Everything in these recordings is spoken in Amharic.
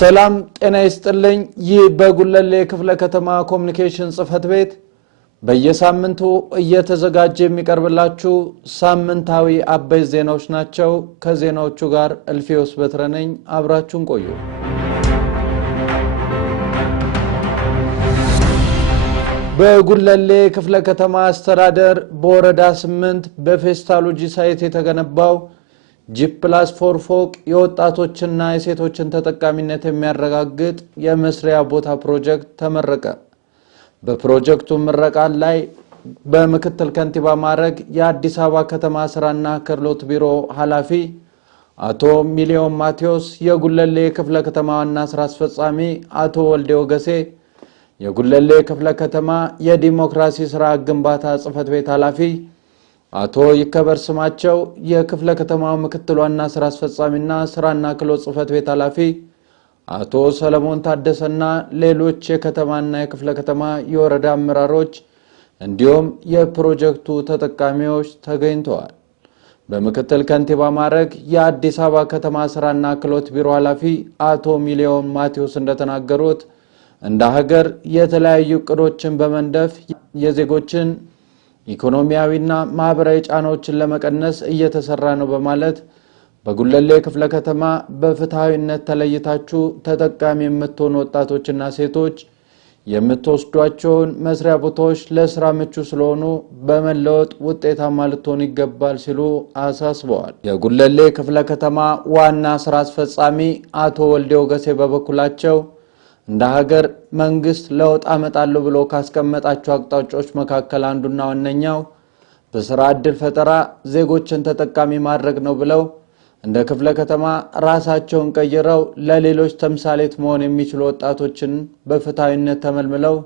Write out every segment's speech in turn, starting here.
ሰላም ጤና ይስጥልኝ። ይህ በጉለሌ ክፍለ ከተማ ኮሙኒኬሽን ጽህፈት ቤት በየሳምንቱ እየተዘጋጀ የሚቀርብላችሁ ሳምንታዊ አበይት ዜናዎች ናቸው። ከዜናዎቹ ጋር እልፊዮስ በትረ ነኝ። አብራችሁን ቆዩ። በጉለሌ ክፍለ ከተማ አስተዳደር በወረዳ 8 በፌስታሎጂ ሳይት የተገነባው G+4 ፎቅ የወጣቶችና የሴቶችን ተጠቃሚነት የሚያረጋግጥ የመስሪያ ቦታ ፕሮጀክት ተመረቀ። በፕሮጀክቱ ምረቃ ላይ በምክትል ከንቲባ ማዕረግ የአዲስ አበባ ከተማ ስራና ክህሎት ቢሮ ኃላፊ አቶ ሚሊዮን ማቴዎስ፣ የጉለሌ ክፍለ ከተማ ዋና ስራ አስፈጻሚ አቶ ወልዴ ወገሴ፣ የጉለሌ ክፍለ ከተማ የዲሞክራሲ ስራ ግንባታ ጽህፈት ቤት ኃላፊ አቶ ይከበር ስማቸው፣ የክፍለ ከተማው ምክትል ዋና ስራ አስፈጻሚና ስራና ክህሎት ጽህፈት ቤት ኃላፊ አቶ ሰለሞን ታደሰና ሌሎች የከተማና የክፍለ ከተማ የወረዳ አመራሮች እንዲሁም የፕሮጀክቱ ተጠቃሚዎች ተገኝተዋል። በምክትል ከንቲባ ማዕረግ የአዲስ አበባ ከተማ ስራና ክህሎት ቢሮ ኃላፊ አቶ ሚሊዮን ማቴዎስ እንደተናገሩት እንደ ሀገር የተለያዩ እቅዶችን በመንደፍ የዜጎችን ኢኮኖሚያዊና ማህበራዊ ጫናዎችን ለመቀነስ እየተሰራ ነው በማለት በጉለሌ ክፍለ ከተማ በፍትሃዊነት ተለይታችሁ ተጠቃሚ የምትሆኑ ወጣቶችና ሴቶች የምትወስዷቸውን መስሪያ ቦታዎች ለስራ ምቹ ስለሆኑ በመለወጥ ውጤታማ ልትሆኑ ይገባል ሲሉ አሳስበዋል። የጉለሌ ክፍለ ከተማ ዋና ስራ አስፈጻሚ አቶ ወልዴ ወገሴ በበኩላቸው እንደ ሀገር መንግስት ለውጥ አመጣለሁ ብሎ ካስቀመጣቸው አቅጣጫዎች መካከል አንዱና ዋነኛው በስራ ዕድል ፈጠራ ዜጎችን ተጠቃሚ ማድረግ ነው ብለው እንደ ክፍለ ከተማ ራሳቸውን ቀይረው ለሌሎች ተምሳሌት መሆን የሚችሉ ወጣቶችን በፍትሃዊነት ተመልምለው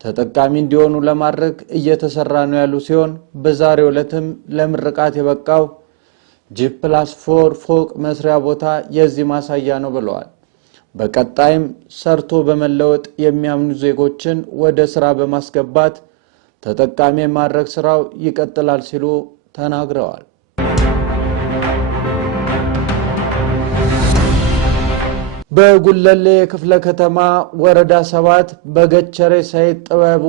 ተጠቃሚ እንዲሆኑ ለማድረግ እየተሰራ ነው ያሉ ሲሆን በዛሬው ዕለትም ለምርቃት የበቃው G+4 ፎቅ መስሪያ ቦታ የዚህ ማሳያ ነው ብለዋል። በቀጣይም ሰርቶ በመለወጥ የሚያምኑ ዜጎችን ወደ ስራ በማስገባት ተጠቃሚ ማድረግ ስራው ይቀጥላል ሲሉ ተናግረዋል። በጉለሌ ክፍለ ከተማ ወረዳ 7 በገቸሬ ሳይት ጥበቡ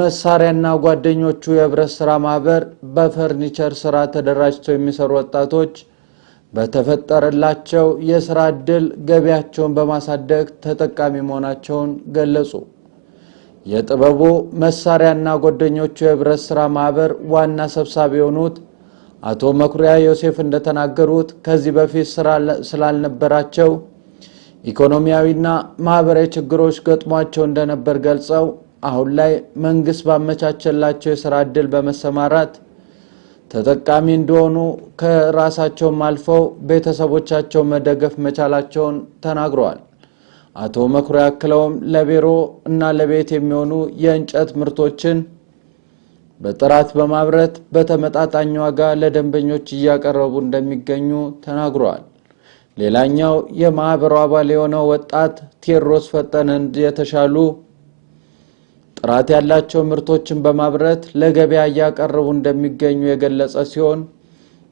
መሳሪያና ጓደኞቹ የህብረት ስራ ማህበር በፈርኒቸር ስራ ተደራጅተው የሚሰሩ ወጣቶች በተፈጠረላቸው የስራ ዕድል ገቢያቸውን በማሳደግ ተጠቃሚ መሆናቸውን ገለጹ። የጥበቡ መሳሪያና ጓደኞቹ የህብረት ስራ ማህበር ዋና ሰብሳቢ የሆኑት አቶ መኩሪያ ዮሴፍ እንደተናገሩት ከዚህ በፊት ስራ ስላልነበራቸው ኢኮኖሚያዊና ማህበራዊ ችግሮች ገጥሟቸው እንደነበር ገልጸው አሁን ላይ መንግስት ባመቻቸላቸው የስራ ዕድል በመሰማራት ተጠቃሚ እንደሆኑ ከራሳቸውም አልፈው ቤተሰቦቻቸው መደገፍ መቻላቸውን ተናግረዋል። አቶ መኩሪያ አክለውም ለቢሮ እና ለቤት የሚሆኑ የእንጨት ምርቶችን በጥራት በማምረት በተመጣጣኝ ዋጋ ለደንበኞች እያቀረቡ እንደሚገኙ ተናግረዋል። ሌላኛው የማህበሩ አባል የሆነው ወጣት ቴዎድሮስ ፈጠነ የተሻሉ ጥራት ያላቸው ምርቶችን በማምረት ለገበያ እያቀረቡ እንደሚገኙ የገለጸ ሲሆን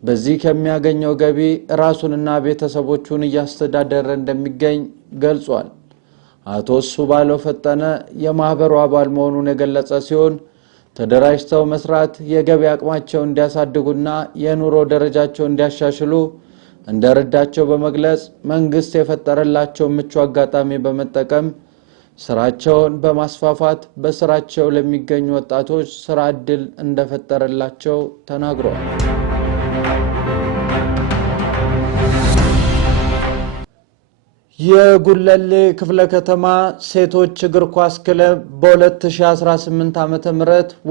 በዚህ ከሚያገኘው ገቢ ራሱንና ቤተሰቦቹን እያስተዳደረ እንደሚገኝ ገልጿል። አቶ ሱባለው ፈጠነ የማህበሩ አባል መሆኑን የገለጸ ሲሆን ተደራጅተው መስራት የገቢ አቅማቸውን እንዲያሳድጉና የኑሮ ደረጃቸውን እንዲያሻሽሉ እንደረዳቸው በመግለጽ መንግስት የፈጠረላቸው ምቹ አጋጣሚ በመጠቀም ስራቸውን በማስፋፋት በስራቸው ለሚገኙ ወጣቶች ስራ ዕድል እንደፈጠረላቸው ተናግረዋል። የጉለሌ ክፍለ ከተማ ሴቶች እግር ኳስ ክለብ በ2018 ዓ.ም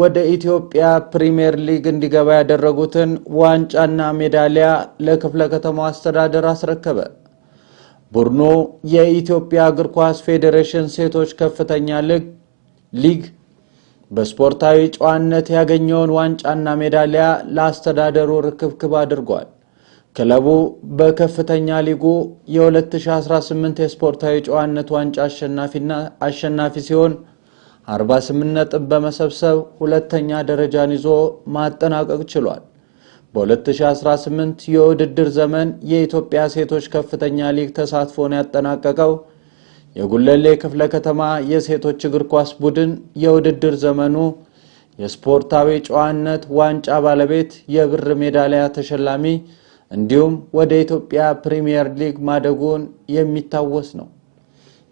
ወደ ኢትዮጵያ ፕሪሚየር ሊግ እንዲገባ ያደረጉትን ዋንጫና ሜዳሊያ ለክፍለ ከተማው አስተዳደር አስረከበ። ቡድኑ የኢትዮጵያ እግር ኳስ ፌዴሬሽን ሴቶች ከፍተኛ ሊግ በስፖርታዊ ጨዋነት ያገኘውን ዋንጫና ሜዳሊያ ለአስተዳደሩ ርክብክብ አድርጓል። ክለቡ በከፍተኛ ሊጉ የ2018 የስፖርታዊ ጨዋነት ዋንጫ አሸናፊ ሲሆን 48 ነጥብ በመሰብሰብ ሁለተኛ ደረጃን ይዞ ማጠናቀቅ ችሏል። በ2018 የውድድር ዘመን የኢትዮጵያ ሴቶች ከፍተኛ ሊግ ተሳትፎን ያጠናቀቀው የጉለሌ ክፍለ ከተማ የሴቶች እግር ኳስ ቡድን የውድድር ዘመኑ የስፖርታዊ ጨዋነት ዋንጫ ባለቤት የብር ሜዳሊያ ተሸላሚ እንዲሁም ወደ ኢትዮጵያ ፕሪሚየር ሊግ ማደጉን የሚታወስ ነው።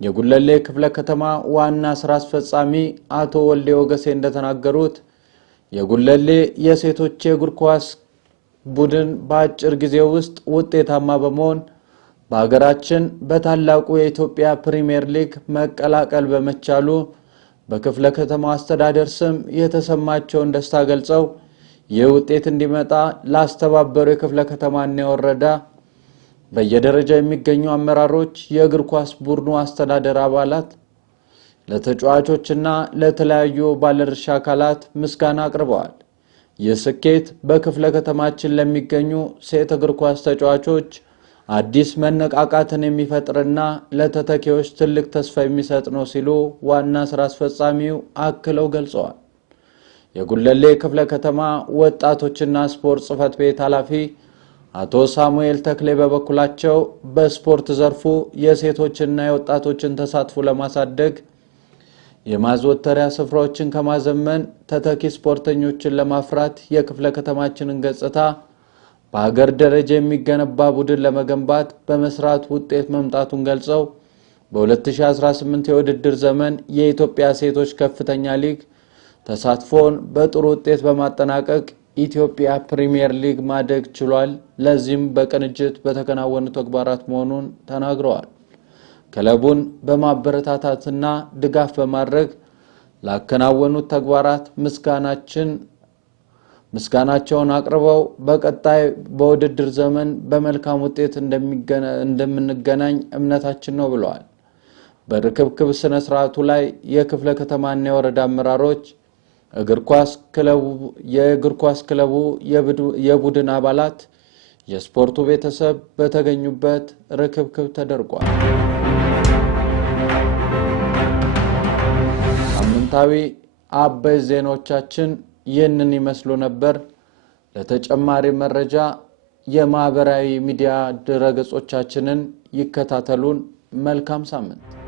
የጉለሌ ክፍለ ከተማ ዋና ስራ አስፈጻሚ አቶ ወልዴ ወገሴ እንደተናገሩት የጉለሌ የሴቶች የእግር ኳስ ቡድን በአጭር ጊዜ ውስጥ ውጤታማ በመሆን በአገራችን በታላቁ የኢትዮጵያ ፕሪሚየር ሊግ መቀላቀል በመቻሉ በክፍለ ከተማው አስተዳደር ስም የተሰማቸውን ደስታ ገልጸው የውጤት እንዲመጣ ላስተባበሩ የክፍለ ከተማና የወረዳ በየደረጃ የሚገኙ አመራሮች፣ የእግር ኳስ ቡድኑ አስተዳደር አባላት፣ ለተጫዋቾችና ለተለያዩ ባለድርሻ አካላት ምስጋና አቅርበዋል። የስኬት በክፍለ ከተማችን ለሚገኙ ሴት እግር ኳስ ተጫዋቾች አዲስ መነቃቃትን የሚፈጥርና ለተተኪዎች ትልቅ ተስፋ የሚሰጥ ነው ሲሉ ዋና ስራ አስፈጻሚው አክለው ገልጸዋል። የጉለሌ ክፍለ ከተማ ወጣቶችና ስፖርት ጽሕፈት ቤት ኃላፊ አቶ ሳሙኤል ተክሌ በበኩላቸው በስፖርት ዘርፉ የሴቶችና የወጣቶችን ተሳትፎ ለማሳደግ የማዘወተሪያ ስፍራዎችን ከማዘመን ተተኪ ስፖርተኞችን ለማፍራት የክፍለ ከተማችንን ገጽታ በአገር ደረጃ የሚገነባ ቡድን ለመገንባት በመስራት ውጤት መምጣቱን ገልጸው በ2018 የውድድር ዘመን የኢትዮጵያ ሴቶች ከፍተኛ ሊግ ተሳትፎን በጥሩ ውጤት በማጠናቀቅ ኢትዮጵያ ፕሪሚየር ሊግ ማደግ ችሏል። ለዚህም በቅንጅት በተከናወኑ ተግባራት መሆኑን ተናግረዋል። ክለቡን በማበረታታትና ድጋፍ በማድረግ ላከናወኑት ተግባራት ምስጋናቸውን አቅርበው በቀጣይ በውድድር ዘመን በመልካም ውጤት እንደምንገናኝ እምነታችን ነው ብለዋል። በርክብክብ ስነ ስርዓቱ ላይ የክፍለ ከተማና የወረዳ አመራሮች፣ የእግር ኳስ ክለቡ የቡድን አባላት፣ የስፖርቱ ቤተሰብ በተገኙበት ርክብክብ ተደርጓል። ሳምንታዊ አበይት ዜናዎቻችን ይህንን ይመስሉ ነበር። ለተጨማሪ መረጃ የማህበራዊ ሚዲያ ድረገጾቻችንን ይከታተሉን። መልካም ሳምንት።